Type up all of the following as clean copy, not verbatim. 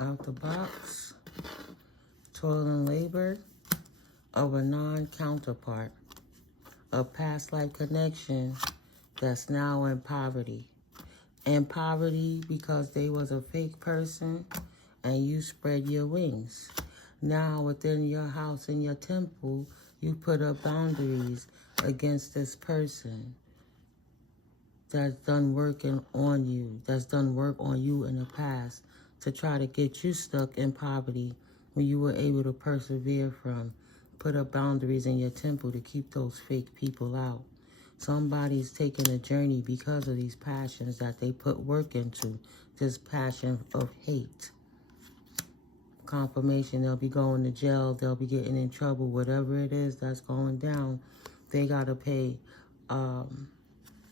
out the box. Toil and labor of a non-counterpart. A past life connection that's now in poverty. In poverty because they was a fake person and you spread your wings. Now within your house and your temple, you put up boundaries against this person that's done working on you, that's done work on you in the past to try to get you stuck in poverty when you were able to persevere from. Put up boundaries in your temple to keep those fake people out. Somebody's taking a journey because of these passions that they put work into. This passion of hate. Confirmation, they'll be going to jail, they'll be getting in trouble, whatever it is that's going down, they got to pay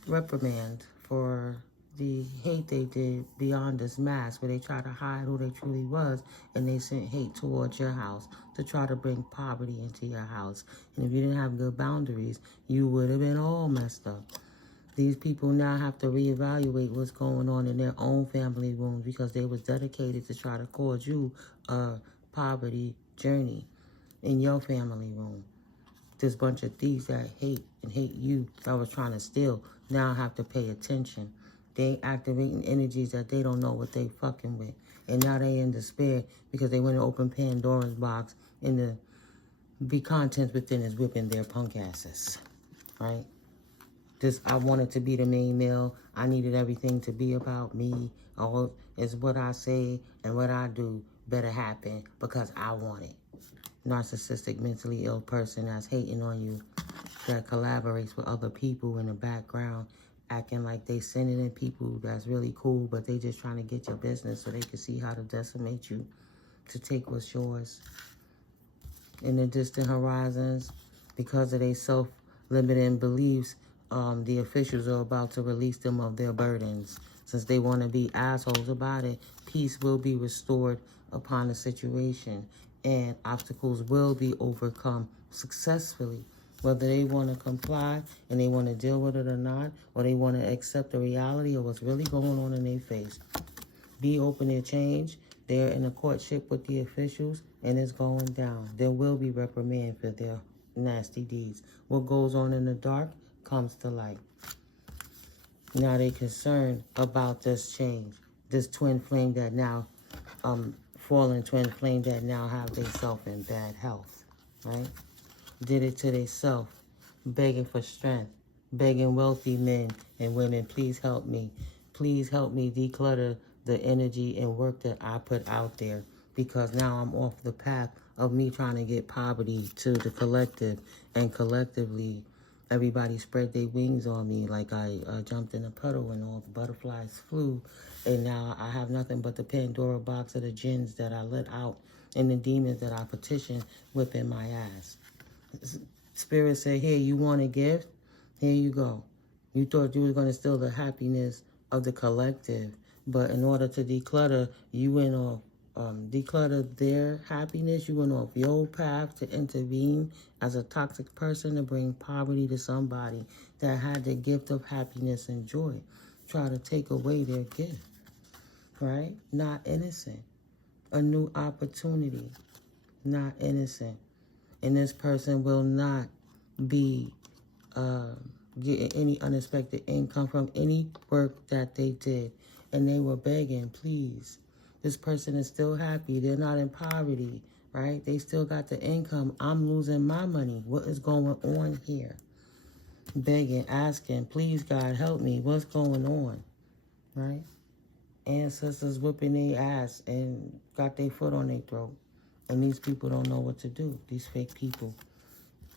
reprimand for the hate they did beyond this mask, where they try to hide who they truly was, and they sent hate towards your house to try to bring poverty into your house. And if you didn't have good boundaries, you would have been all messed up. These people now have to reevaluate what's going on in their own family rooms because they was dedicated to try to cause you a poverty journey in your family room. This bunch of thieves that hate and hate you, that was trying to steal, now have to pay attention. They activating energies that they don't know what they fucking with. And now they in despair because they went to open Pandora's box and the contents within is whipping their punk asses, right? I wanted to be the main male. I needed everything to be about me. All is what I say and what I do better happen because I want it. Narcissistic, mentally ill person that's hating on you, that collaborates with other people in the background, acting like they sending in people that's really cool, but they just trying to get your business so they can see how to decimate you, to take what's yours. In the distant horizons, because of their self-limiting beliefs, the officials are about to release them of their burdens. Since they want to be assholes about it, peace will be restored upon the situation, and obstacles will be overcome successfully. Whether they want to comply and they want to deal with it or not, or they want to accept the reality of what's really going on in their face. Be open to change. They're in a courtship with the officials, and it's going down. There will be reprimand for their nasty deeds. What goes on in the dark comes to light. Now they're concerned about this change. This twin flame that now, fallen twin flame that now have themselves in bad health, right? Did it to themselves, begging for strength, begging wealthy men and women, please help me. Please help me declutter the energy and work that I put out there, because now I'm off the path of me trying to get poverty to the collective, and collectively everybody spread their wings on me like I jumped in a puddle and all the butterflies flew, and now I have nothing but the Pandora box of the jinns that I let out and the demons that I petitioned whipping my ass. Spirit said, here, you want a gift? Here you go. You thought you were going to steal the happiness of the collective, but in order to declutter, you went off, declutter their happiness. You went off your path to intervene as a toxic person to bring poverty to somebody that had the gift of happiness and joy. Try to take away their gift, right? Not innocent. A new opportunity, not innocent. And this person will not be getting any unexpected income from any work that they did. And they were begging, please. This person is still happy. They're not in poverty, right? They still got the income. I'm losing my money. What is going on here? Begging, asking, please, God, help me. What's going on, right? Ancestors whipping their ass and got their foot on their throat. And these people don't know what to do. These fake people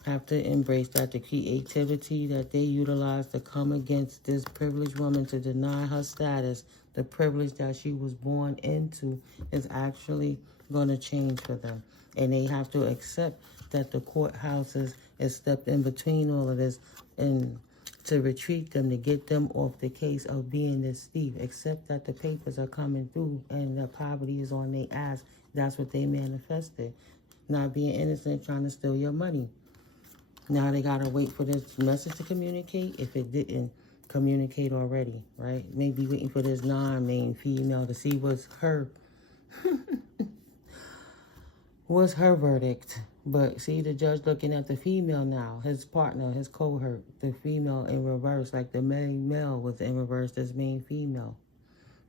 have to embrace that the creativity that they utilize to come against this privileged woman, to deny her status, the privilege that she was born into, is actually going to change for them. And they have to accept that the courthouses is stepped in between all of this and to retreat them, to get them off the case of being this thief. Accept that the papers are coming through and the poverty is on their ass. That's what they manifested. Not being innocent, trying to steal your money. Now they got to wait for this message to communicate if it didn't communicate already, right? Maybe waiting for this non-main female to see what's her What's her verdict? But see, the judge looking at the female now, his partner, his cohort, the female in reverse, like the main male was in reverse, this main female.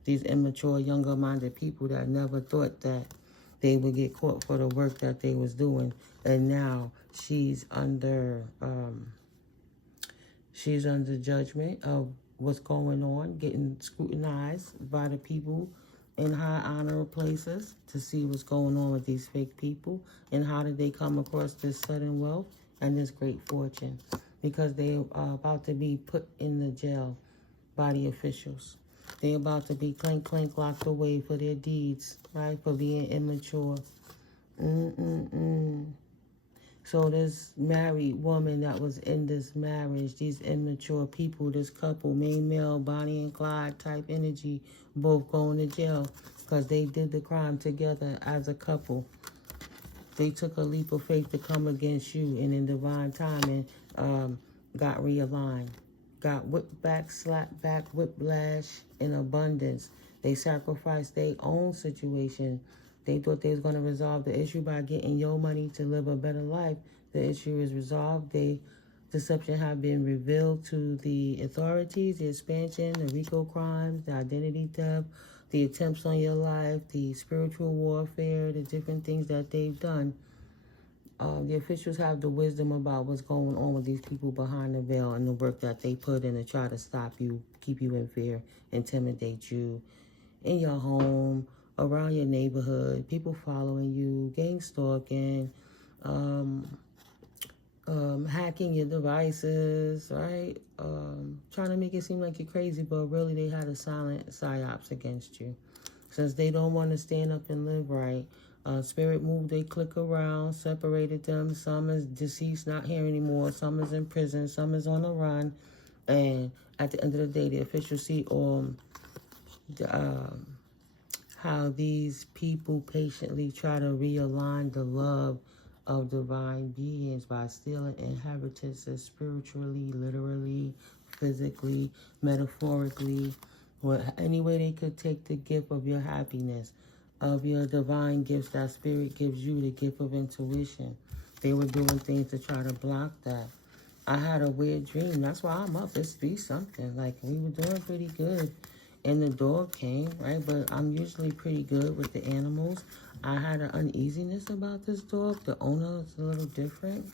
These immature, younger-minded people that never thought that they would get caught for the work that they was doing. And now she's under judgment of what's going on, getting scrutinized by the people in high honor places to see what's going on with these fake people and how did they come across this sudden wealth and this great fortune, because they are about to be put in the jail by the officials. They're about to be clank locked away for their deeds, right, for being immature. So this married woman that was in this marriage, these immature people, this couple, main male, Bonnie and Clyde type energy, both going to jail because they did the crime together as a couple. They took a leap of faith to come against you, and in divine timing, got realigned. Got whipped back, slapped back, whiplash in abundance. They sacrificed their own situation. They thought they was going to resolve the issue by getting your money to live a better life. The issue is resolved. The deception have been revealed to the authorities, the expansion, the RICO crimes, the identity theft, the attempts on your life, the spiritual warfare, the different things that they've done. The officials have the wisdom about what's going on with these people behind the veil and the work that they put in to try to stop you, keep you in fear, intimidate you in your home, around your neighborhood, people following you, gang stalking, hacking your devices, right? Trying to make it seem like you're crazy, but really they had a silent PsyOpps against you. Since they don't want to stand up and live right, spirit moved, they click around, separated them. Some is deceased, not here anymore. Some is in prison. Some is on the run. And at the end of the day, the officials see how these people patiently try to realign the love of divine beings by stealing inheritances spiritually, literally, physically, metaphorically, any way they could take the gift of your happiness, of your divine gifts that spirit gives you, the gift of intuition. They were doing things to try to block that. I had a weird dream. That's why I'm up. It's 3-something. Like, we were doing pretty good. And the dog came, right? But I'm usually pretty good with the animals. I had an uneasiness about this dog. The owner is a little different.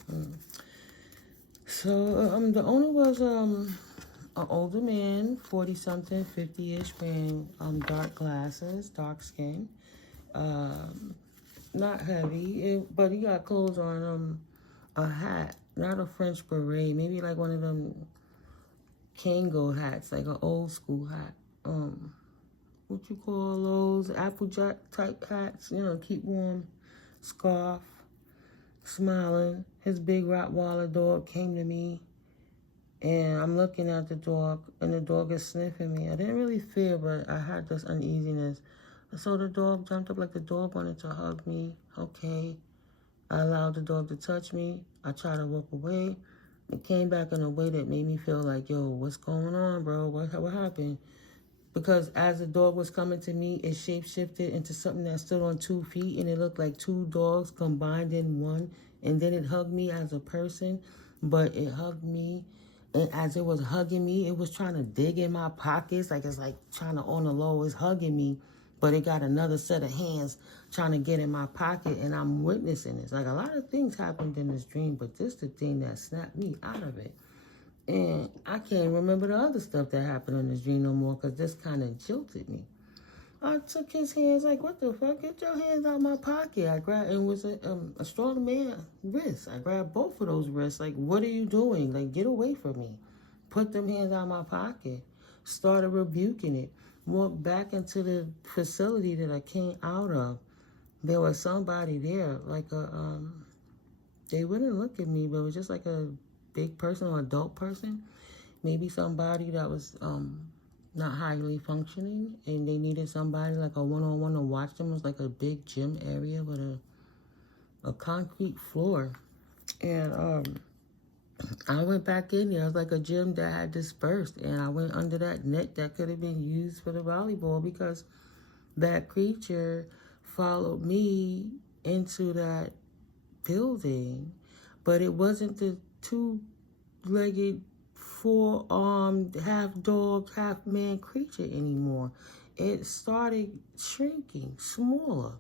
So, the owner was an older man, 40-something, 50-ish, wearing dark glasses, dark skin. Not heavy, but he got clothes on, a hat, not a French beret, maybe like one of them Kango hats, like an old school hat. What you call those Applejack type hats, you know, keep warm, scarf, smiling. His big Rottweiler dog came to me, and I'm looking at the dog, and the dog is sniffing me. I didn't really fear, but I had this uneasiness. So the dog jumped up like the dog wanted to hug me. Okay. I allowed the dog to touch me. I tried to walk away. It came back in a way that made me feel like, yo, what's going on, bro? What happened? Because as the dog was coming to me, it shapeshifted into something that stood on 2 feet, and it looked like 2 dogs combined in one. And then it hugged me as a person, but it hugged me. And as it was hugging me, it was trying to dig in my pockets. Like, it's like trying to, on the low, it's hugging me. But it got another set of hands trying to get in my pocket, and I'm witnessing this. Like, a lot of things happened in this dream, but this the thing that snapped me out of it. And I can't remember the other stuff that happened in this dream no more, because this kind of jilted me. I took his hands, like, what the fuck? Get your hands out of my pocket. I grabbed, and it was a strong man wrist. I grabbed both of those wrists. Like, what are you doing? Like, get away from me. Put them hands out of my pocket. Started rebuking it. Walked back into the facility that I came out of. There was somebody there, like they wouldn't look at me, but it was just like a big person or adult person. Maybe somebody that was not highly functioning, and they needed somebody like a one-on-one to watch them. It was like a big gym area with a concrete floor. And I went back in there. It was like a gym that had dispersed, and I went under that net that could have been used for the volleyball, because that creature followed me into that building, but it wasn't the two-legged, four-armed, half-dog, half-man creature anymore. It started shrinking, smaller,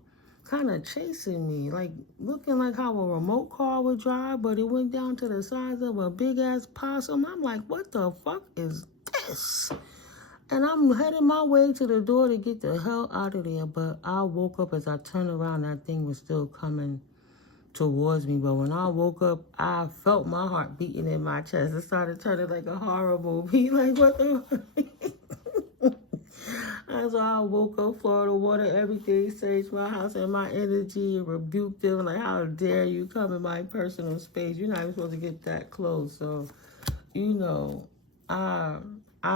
kind of chasing me, like looking like how a remote car would drive, but it went down to the size of a big-ass possum. I'm like, what the fuck is this? And I'm heading my way to the door to get the hell out of there, but I woke up as I turned around, that thing was still coming towards me. But when I woke up, I felt my heart beating in my chest. It started turning like a horror movie. Like, what the That's why I woke up, Florida water, everything, saved my house and my energy, and rebuked them. Like, how dare you come in my personal space? You're not even supposed to get that close. So, you know, I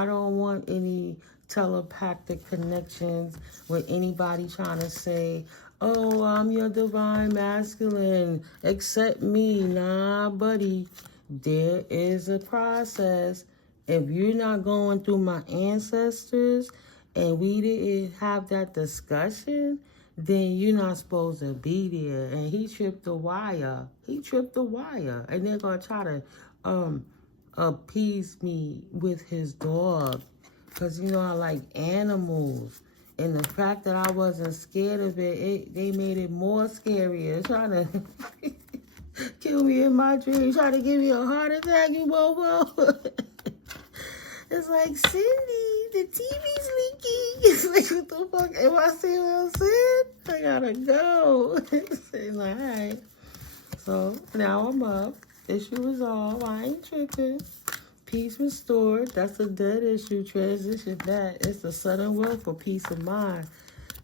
don't want any telepathic connections with anybody trying to say, oh, I'm your divine masculine, accept me. Nah, buddy, there is a process. If you're not going through my ancestors and we didn't have that discussion, then you're not supposed to be there. And he tripped the wire. And they're going to try to appease me with his dog. Because, you know, I like animals. And the fact that I wasn't scared of it, they made it more scarier. Trying to kill me in my dreams. Trying to give me a heart attack, you mofo. It's like, Cindy, the TV's leaking. It's like, what the fuck? Am I saying what I'm saying? I gotta go. It's like, all right. So now I'm up. Issue resolved. I ain't tripping. Peace restored. That's a dead issue. Transition that. It's a sudden will for peace of mind.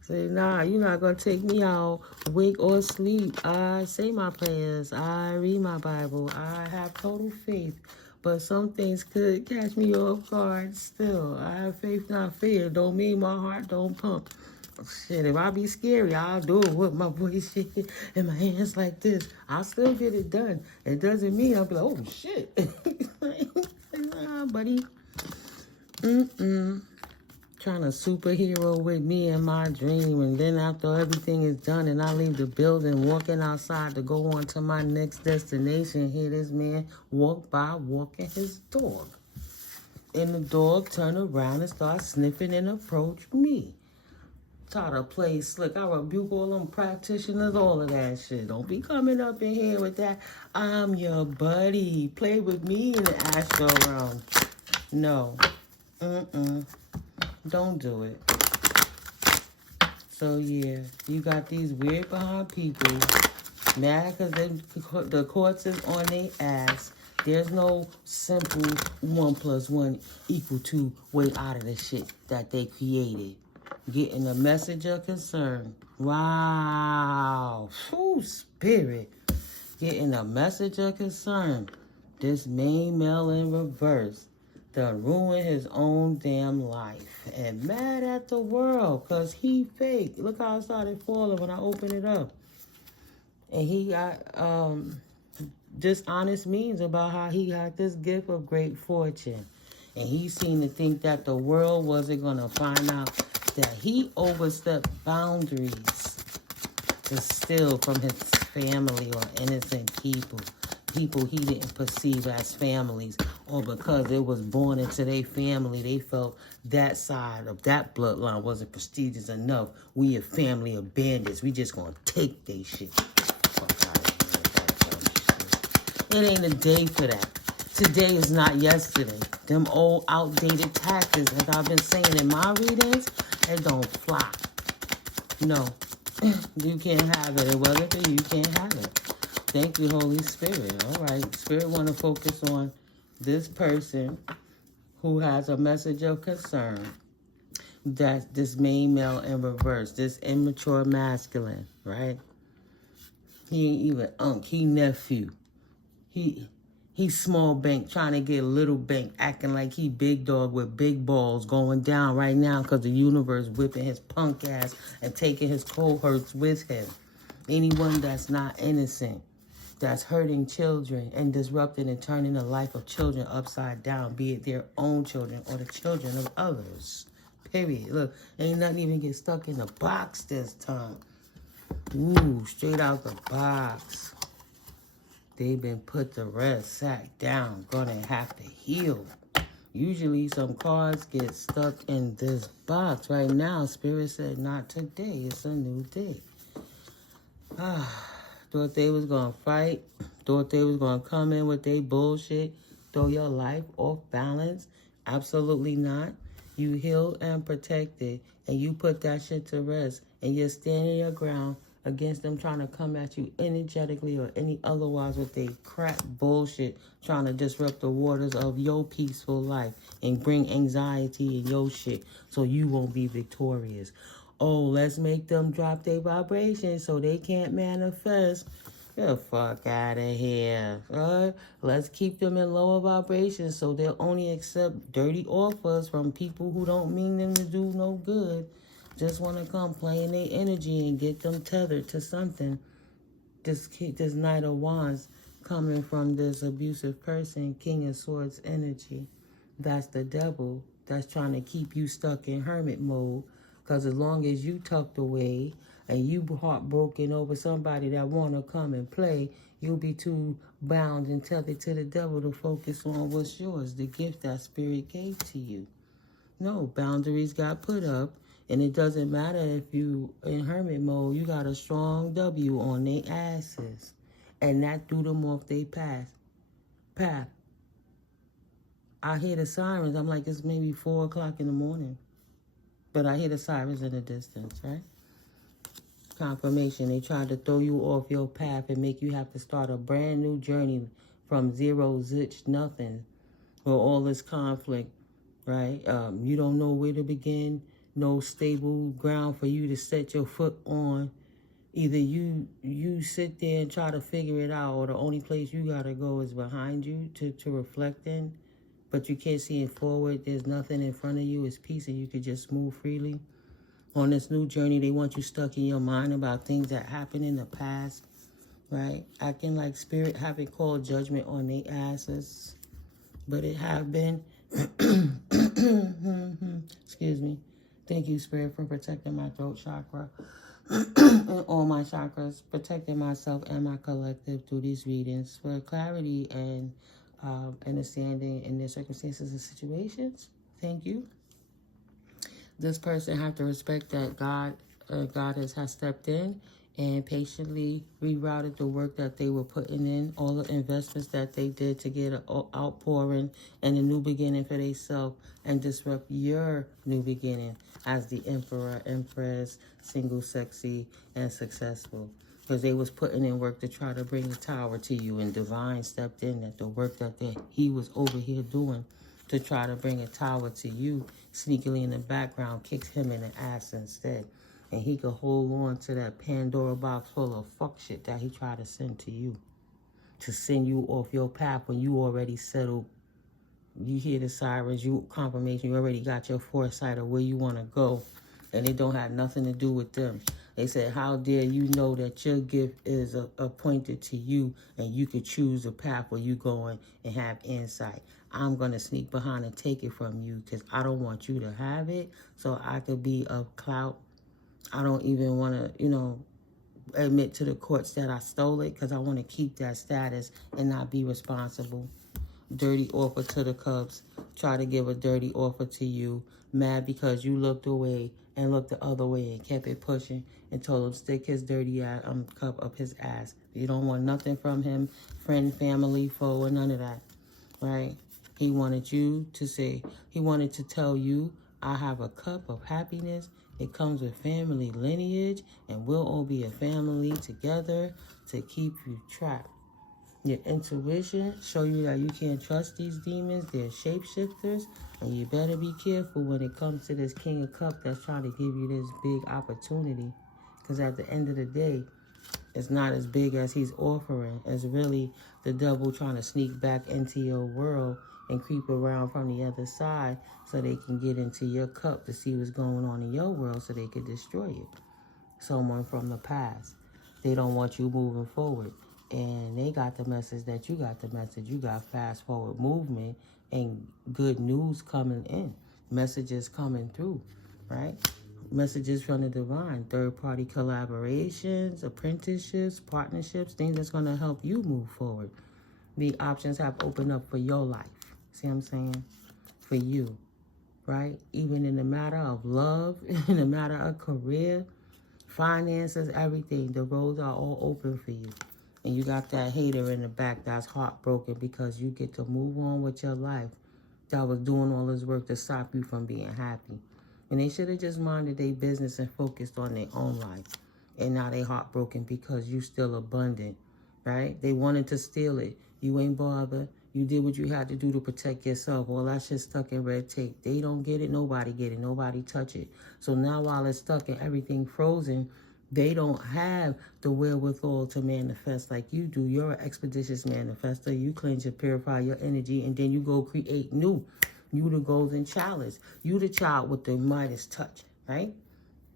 Say, nah, you're not going to take me out, wake or sleep. I say my prayers. I read my Bible. I have total faith. But some things could catch me off guard still. I have faith, not fear. Don't mean my heart don't pump. Shit, if I be scary, I'll do it with my voice shaking and my hands like this. I'll still get it done. It doesn't mean I'll be like, oh, shit. Nah, buddy. Trying to superhero with me in my dream, and then after everything is done and I leave the building, walking outside to go on to my next destination, hear this man walk by walking his dog. And the dog turn around and start sniffing and approach me. Try to play slick. I rebuke all them practitioners, all of that shit. Don't be coming up in here with that, I'm your buddy. Play with me in the astral realm. No. Don't do it. So, yeah, you got these weird behind people mad because the courts is on their ass. There's no simple 1 + 1 = 2 way out of the shit that they created. Getting a message of concern. Wow. True spirit. Getting a message of concern. This main male in reverse done ruined his own damn life. And mad at the world because he fake. Look how it started falling when I opened it up. And he got dishonest means about how he got this gift of great fortune. And he seemed to think that the world wasn't going to find out that he overstepped boundaries to steal from his family or innocent people he didn't perceive as families, or because it was born into their family, they felt that side of that bloodline wasn't prestigious enough. We a family of bandits. We just gonna take they shit. Fuck out of here. It ain't a day for that. Today is not yesterday. Them old outdated tactics, as I've been saying in my readings, it don't fly. No, you can't have it. It wasn't for you. You can't have it. Thank you, Holy Spirit. All right. Spirit want to focus on this person who has a message of concern. That's this main male in reverse. This immature masculine, right? He ain't even he nephew. He small bank trying to get little bank, acting like he big dog with big balls going down right now because the universe whipping his punk ass and taking his cohorts with him. Anyone that's not innocent, that's hurting children and disrupting and turning the life of children upside down, be it their own children or the children of others. Period. Look, ain't nothing even get stuck in the box this time. Ooh, straight out the box. They've been put to rest, sat down, gonna have to heal. Usually some cards get stuck in this box. Right now, Spirit said, not today. It's a new day. Thought they was gonna fight. Thought they was gonna come in with their bullshit. Throw your life off balance. Absolutely not. You healed and protected. And you put that shit to rest. And you're standing your ground against them trying to come at you energetically or any otherwise with their crap bullshit, trying to disrupt the waters of your peaceful life and bring anxiety in your shit so you won't be victorious. Oh, let's make them drop their vibration so they can't manifest. Get the fuck out of here. Let's keep them in lower vibrations so they'll only accept dirty offers from people who don't mean them to do no good. Just want to come play in their energy and get them tethered to something. This Knight of Wands coming from this abusive person, King of Swords energy. That's the devil that's trying to keep you stuck in hermit mode. Because as long as you tucked away and you heartbroken over somebody that want to come and play, you'll be too bound and tethered to the devil to focus on what's yours, the gift that Spirit gave to you. No, boundaries got put up. And it doesn't matter if you in hermit mode, you got a strong W on their asses. And that threw them off their path. I hear the sirens. I'm like, it's maybe 4 o'clock in the morning. But I hear the sirens in the distance, right? Confirmation. They tried to throw you off your path and make you have to start a brand new journey from zero, zilch, nothing. With all this conflict, right? You don't know where to begin. No stable ground for you to set your foot on. Either you sit there and try to figure it out, or the only place you gotta go is behind you to reflect in, but you can't see it forward. There's nothing in front of you. It's peace and you could just move freely. On this new journey, they want you stuck in your mind about things that happened in the past, right? Acting like Spirit haven't called judgment on their asses, but it have been. Excuse me. Thank you, Spirit, for protecting my throat chakra and all my chakras, protecting myself and my collective through these readings for clarity and understanding in their circumstances and situations. Thank you. This person have to respect that Goddess has stepped in and patiently rerouted the work that they were putting in, all the investments that they did to get an outpouring and a new beginning for themselves and disrupt your new beginning as the Emperor, Empress, single, sexy, and successful. Because they was putting in work to try to bring the tower to you, and Divine stepped in that the work that he was over here doing to try to bring a tower to you, sneakily in the background, kicks him in the ass instead. And he could hold on to that Pandora box full of fuck shit that he tried to send to you. To send you off your path when you already settled. You hear the sirens, you confirmation, you already got your foresight of where you want to go. And it don't have nothing to do with them. They said, how dare you know that your gift is appointed to you and you could choose the path where you going and have insight. I'm going to sneak behind and take it from you because I don't want you to have it so I could be of clout. I don't even want to, admit to the courts that I stole it because I want to keep that status and not be responsible. Dirty offer to the Cubs. Try to give a dirty offer to you. Mad because you looked away and looked the other way and kept it pushing and told him stick his dirty cup up his ass. You don't want nothing from him, friend, family, foe, or none of that, right? He wanted you to say, he wanted to tell you, I have a cup of happiness. It comes with family lineage, and we'll all be a family together to keep you trapped. Your intuition show you that you can't trust these demons. They're shapeshifters, and you better be careful when it comes to this King of Cups that's trying to give you this big opportunity. Because at the end of the day, it's not as big as he's offering. It's really the devil trying to sneak back into your world and creep around from the other side so they can get into your cup to see what's going on in your world so they can destroy it. Someone from the past. They don't want you moving forward. And they got the message that you got the message. You got fast forward movement and good news coming in. Messages coming through, right? messages from the divine, third-party collaborations, apprenticeships, partnerships, things that's going to help you move forward. The options have opened up for your life. See what I'm saying? For you, right? Even in the matter of love, in the matter of career, finances, everything, the roads are all open for you. And you got that hater in the back that's heartbroken because you get to move on with your life that was doing all this work to stop you from being happy. And they should have just minded their business and focused on their own life. And now they heartbroken because you still abundant, right? They wanted to steal it. You ain't bothered. You did what you had to do to protect yourself. All that shit stuck in red tape. They don't get it. Nobody get it. Nobody touch it. So now while it's stuck and everything frozen, they don't have the wherewithal to manifest like you do. You're an expeditious manifester. You cleanse and purify your energy, and then you go create new. You the golden chalice. You the child with the Midas touch, right?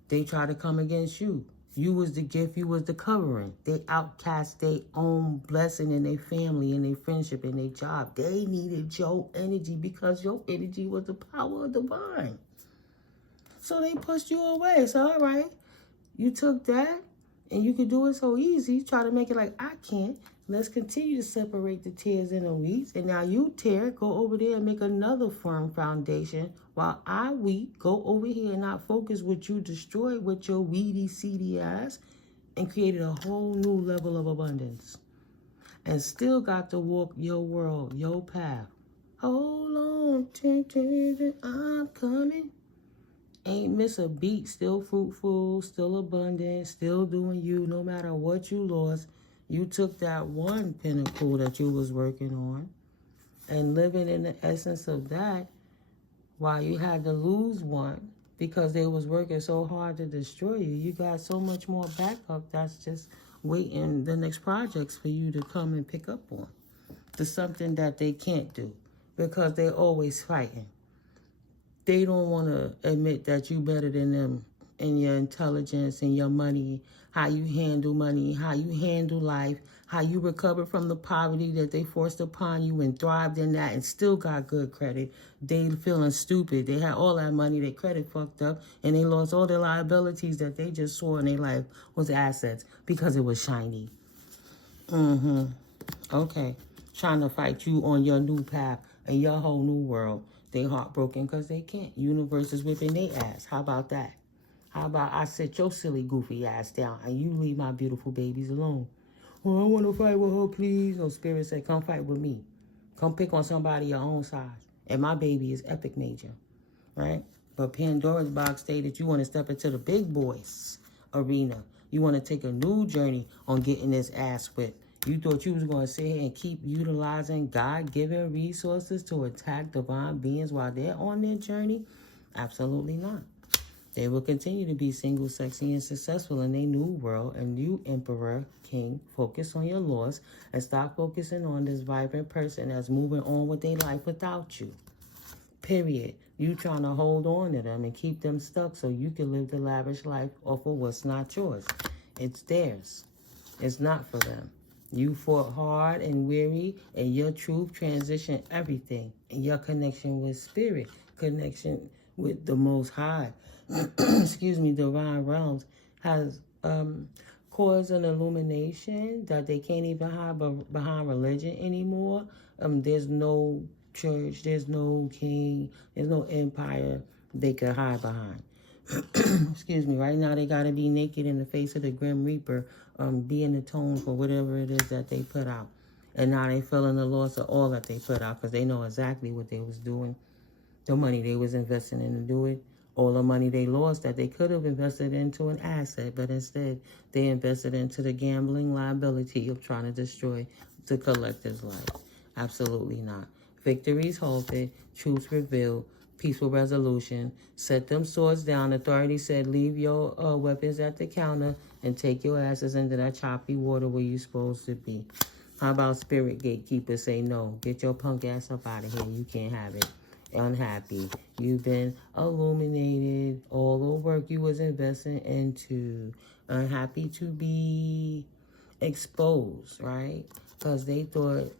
They try to come against you. You was the gift. You was the covering. They outcast their own blessing in their family, in their friendship, in their job. They needed your energy because your energy was the power of the divine. So they pushed you away. So, all right. You took that, and you could do it so easy. Try to make it like, I can't. Let's continue to separate the tares and the weeds. And now you tear, go over there and make another firm foundation. While we go over here and not focus what you destroyed with your weedy, seedy ass and created a whole new level of abundance. And still got to walk your world, your path. Hold on, I'm coming. Ain't miss a beat, still fruitful, still abundant, still doing you, no matter what you lost. You took that one pinnacle that you was working on and living in the essence of that while you had to lose one because they was working so hard to destroy you. You got so much more backup that's just waiting the next projects for you to come and pick up on. To something that they can't do because they always fighting. They don't want to admit that you better than them in your intelligence and your money, how you handle money, how you handle life, how you recover from the poverty that they forced upon you and thrived in that and still got good credit. They feeling stupid. They had all that money, their credit fucked up, and they lost all their liabilities that they just saw in their life was assets because it was shiny. Okay. Trying to fight you on your new path and your whole new world. They heartbroken because they can't. Universe is whipping their ass. How about that? How about I sit your silly, goofy ass down and you leave my beautiful babies alone? Oh, I want to fight with her, please. Oh, Spirit said, come fight with me. Come pick on somebody your own size. And my baby is epic major, right? But Pandora's box stated you want to step into the big boys arena. You want to take a new journey on getting this ass whipped. You thought you was going to sit here and keep utilizing God-given resources to attack divine beings while they're on their journey? Absolutely not. They will continue to be single, sexy, and successful in their new world. A new emperor, king, focus on your loss and stop focusing on this vibrant person that's moving on with their life without you. Period. You trying to hold on to them and keep them stuck so you can live the lavish life off of what's not yours. It's theirs. It's not for them. You fought hard and weary, and your truth transitioned everything. And your connection with spirit, connection with the Most High, divine realms, has caused an illumination that they can't even hide behind religion anymore. There's no church, there's no king, there's no empire they could hide behind. Right now they got to be naked in the face of the Grim Reaper, being atoned for whatever it is that they put out. And now they feeling the loss of all that they put out because they know exactly what they was doing, the money they was investing in to do it, all the money they lost that they could have invested into an asset, but instead they invested into the gambling liability of trying to destroy the collective's life. Absolutely not. Victories halted, truth revealed, peaceful resolution. Set them swords down. Authority said, leave your weapons at the counter and take your asses into that choppy water where you're supposed to be. How about spirit gatekeepers say no? Get your punk ass up out of here. You can't have it. Unhappy. You've been illuminated. All the work you was investing into. Unhappy to be exposed, right? Because they thought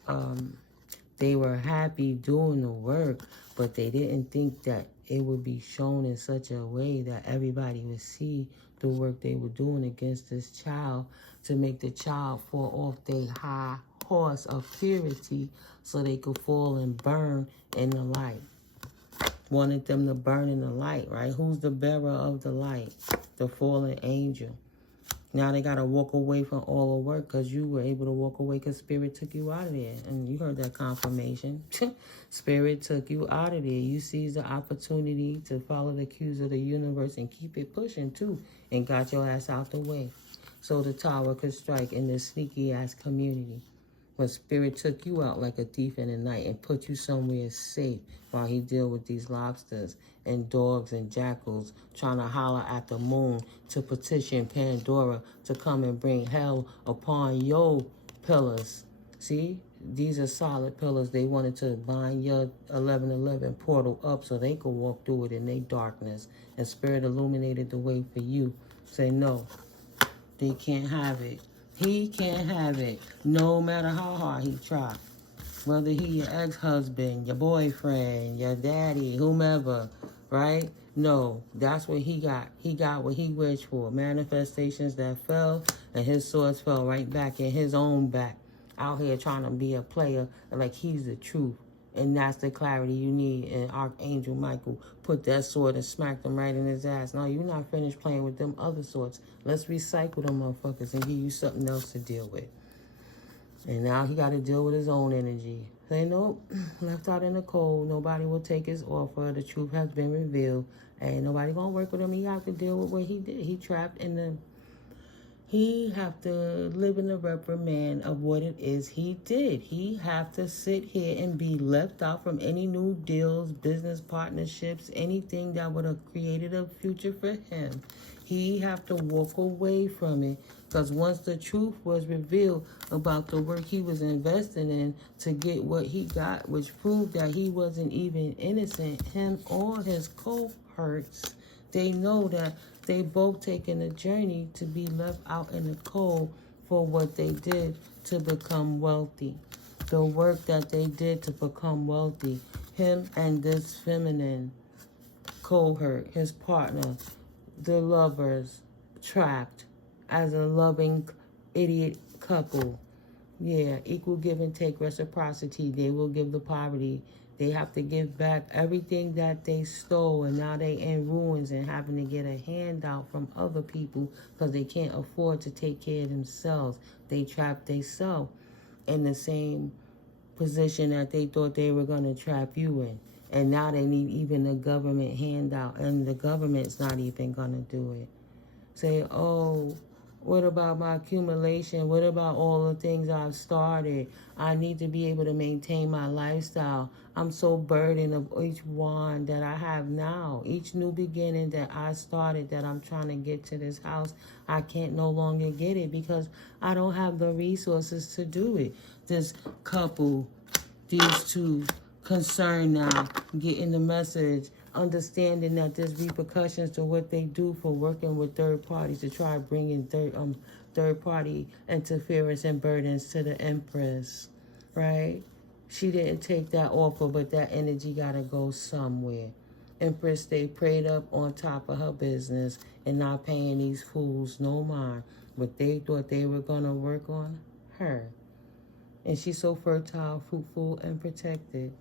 They were happy doing the work, but they didn't think that it would be shown in such a way that everybody would see the work they were doing against this child to make the child fall off their high horse of purity so they could fall and burn in the light. Wanted them to burn in the light, right? Who's the bearer of the light? The fallen angel. Now they got to walk away from all the work because you were able to walk away because Spirit took you out of there. And you heard that confirmation. Spirit took you out of there. You seized the opportunity to follow the cues of the universe and keep it pushing too. And got your ass out the way. So the tower could strike in this sneaky ass community. But Spirit took you out like a thief in the night and put you somewhere safe while he deal with these lobsters and dogs and jackals trying to holler at the moon to petition Pandora to come and bring hell upon your pillars. See, these are solid pillars. They wanted to bind your 1111 portal up so they could walk through it in their darkness. And Spirit illuminated the way for you. Say no, they can't have it. He can't have it, no matter how hard he tries. Whether he your ex-husband, your boyfriend, your daddy, whomever, right? No, that's what he got. He got what he wished for. Manifestations that fell, and his swords fell right back in his own back. Out here trying to be a player like he's the truth. And that's the clarity you need. And Archangel Michael put that sword and smacked him right in his ass. No, you're not finished playing with them other swords. Let's recycle them motherfuckers and give you something else to deal with. And now he got to deal with his own energy. Say, nope, left out in the cold. Nobody will take his offer. The truth has been revealed. Ain't nobody going to work with him. He have to deal with what he did. He trapped in the... He have to live in the reprimand of what it is he did. He have to sit here and be left out from any new deals, business partnerships, anything that would have created a future for him. He have to walk away from it because once the truth was revealed about the work he was investing in to get what he got, which proved that he wasn't even innocent, him or his cohorts, they know that they both taken a journey to be left out in the cold for what they did to become wealthy. The work that they did to become wealthy. Him and this feminine cohort, his partner, the lovers, trapped as a loving idiot couple. Yeah, equal give and take, reciprocity. They will give the poverty. They have to give back everything that they stole, and now they in ruins and having to get a handout from other people because they can't afford to take care of themselves. They trap themselves in the same position that they thought they were going to trap you in. And now they need even a government handout, and the government's not even going to do it. Say, oh, what about my accumulation? What about all the things I've started? I need to be able to maintain my lifestyle. I'm so burdened of each wand that I have now. Each new beginning that I started that I'm trying to get to this house, I can't no longer get it because I don't have the resources to do it. This couple, these two, concerned now, getting the message, understanding that there's repercussions to what they do for working with third parties to try bringing third party interference and burdens to the Empress, right? She didn't take that offer, but that energy got to go somewhere. Empress stayed prayed up on top of her business and not paying these fools no mind. But they thought they were going to work on her. And she's so fertile, fruitful, and protected.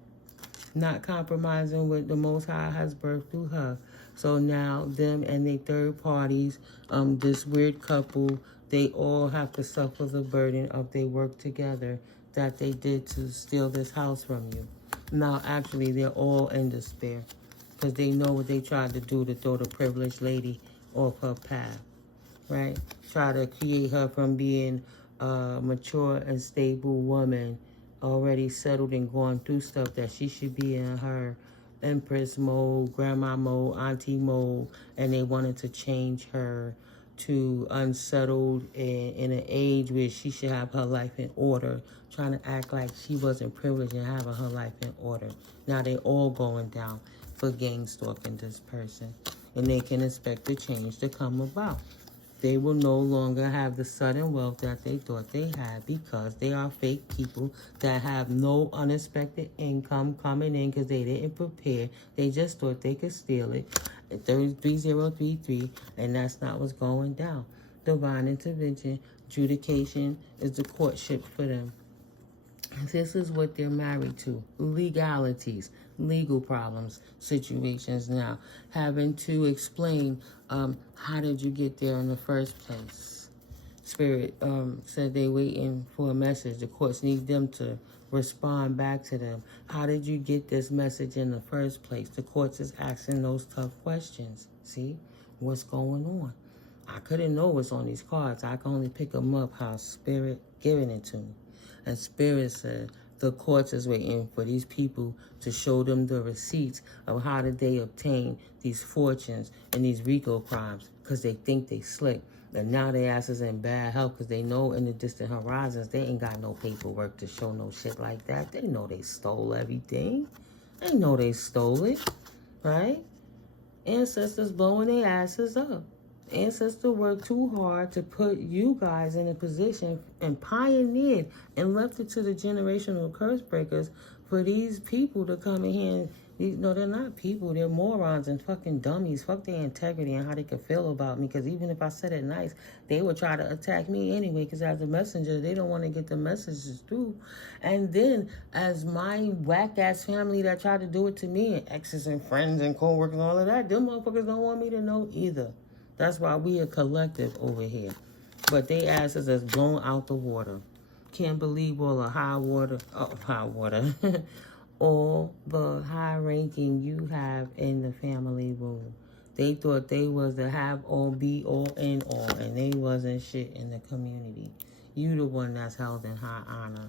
Not compromising what the Most High has birthed through her. So now them and their third parties, this weird couple, they all have to suffer the burden of their work together that they did to steal this house from you. Now actually they're all in despair because they know what they tried to do to throw the privileged lady off her path, right? Try to create her from being a mature and stable woman already settled and going through stuff that she should be in her Empress mode, grandma mode, auntie mode, and they wanted to change her to unsettled and in an age where she should have her life in order, trying to act like she wasn't privileged and having her life in order. Now they all going down for gang stalking this person, and they can expect the change to come about. They will no longer have the sudden wealth that they thought they had because they are fake people that have no unexpected income coming in because they didn't prepare. They just thought they could steal it. 3033, and that's not what's going down. Divine intervention, adjudication is the courtship for them. This is what they're married to. Legalities, legal problems, situations now. Having to explain how did you get there in the first place. Spirit said they waiting for a message. The courts need them to respond back to them. How did you get this message in the first place? The courts is asking those tough questions. See? What's going on? I couldn't know what's on these cards. I can only pick them up how Spirit giving it to me. And Spirit said the courts is waiting for these people to show them the receipts of how did they obtain these fortunes and these RICO crimes because they think they slick. And now their asses in bad health because they know in the distant horizons they ain't got no paperwork to show no shit like that. They know they stole everything. They know they stole it, right? Ancestors blowing their asses up. Ancestors worked too hard to put you guys in a position and pioneered and left it to the generational curse breakers for these people to come in here and, no, they're not people. They're morons and fucking dummies. Fuck their integrity and how they could feel about me. Because even if I said it nice, they would try to attack me anyway. Because as a messenger, they don't want to get the messages through. And then as my whack-ass family that tried to do it to me, and exes and friends and co-workers and all of that, them motherfuckers don't want me to know either. That's why we a collective over here. But they asses is blown out the water. Can't believe all the high water, all the high ranking you have in the family room. They thought they was the have all, be all, and all, and they wasn't shit in the community. You the one that's held in high honor,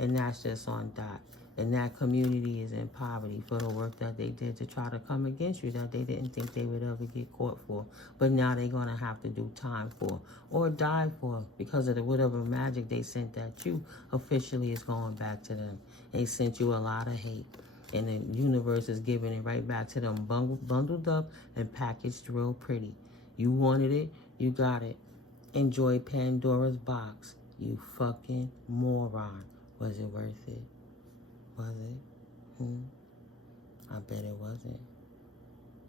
and that's just on dot. And that community is in poverty for the work that they did to try to come against you that they didn't think they would ever get caught for. But now they're going to have to do time for or die for because of the whatever magic they sent at you officially is going back to them. They sent you a lot of hate. And the universe is giving it right back to them bundled up and packaged real pretty. You wanted it, you got it. Enjoy Pandora's box, you fucking moron. Was it worth it? Was it? I bet it wasn't.